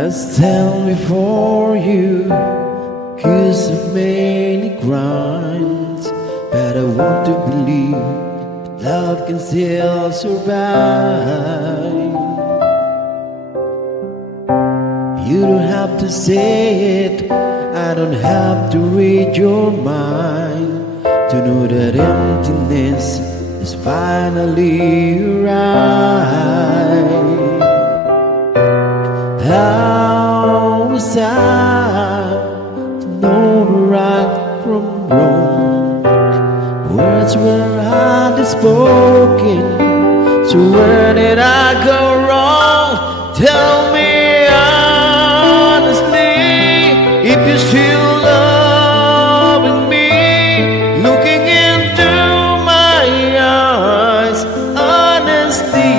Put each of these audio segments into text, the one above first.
I stand before you, accused of many crimes, but I want to believe that love can still survive. You don't have to say it, I don't have to read your mind to know that emptiness is finally arrived. How was I to know the right from wrong? Words were hardly spoken, so where did I go wrong? Tell me honestly, if you're still loving me, looking into my eyes honestly.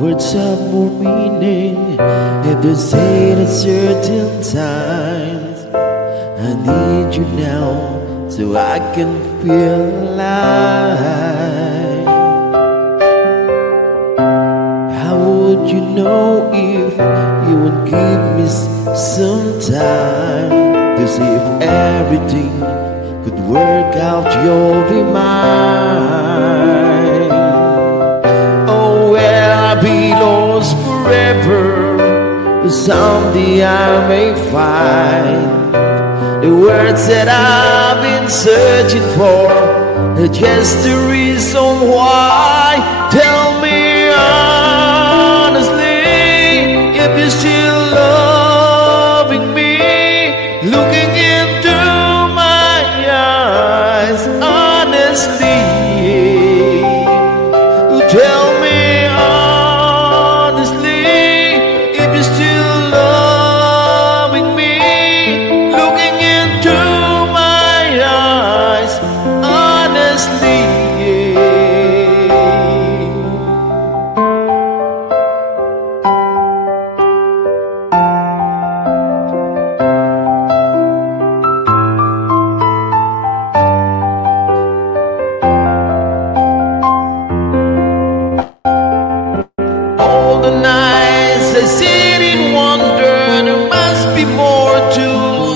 Words have more meaning if they say at certain times. I need you now so I can feel alive. How would you know if you would give me some time to see if everything could work out? You'll be mine. Oh, will I be lost forever? But someday I may find the words that I've been searching for are just the reason why. Tell me honestly, if you're still loving me, looking into my eyes honestly. Tell me honestly, if you're still loving me, looking into my eyes honestly. All the nights I sit in wonder, there must be more to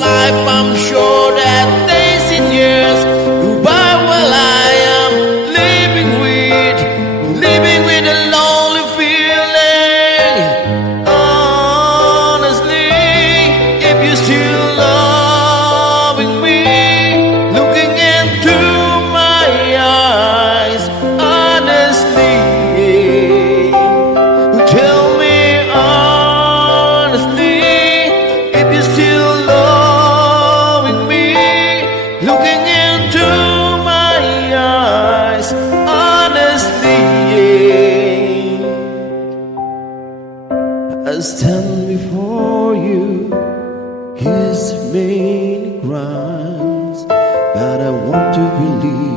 life. I'm sure that days and years go by while I am living with a lonely feeling. Honestly, if you're still loving me, looking into my eyes honestly. Tell me honestly, if you're still loving me, looking into my eyes honestly. I stand before you, accused of many crimes, but I want to believe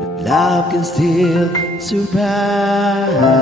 that love can still survive.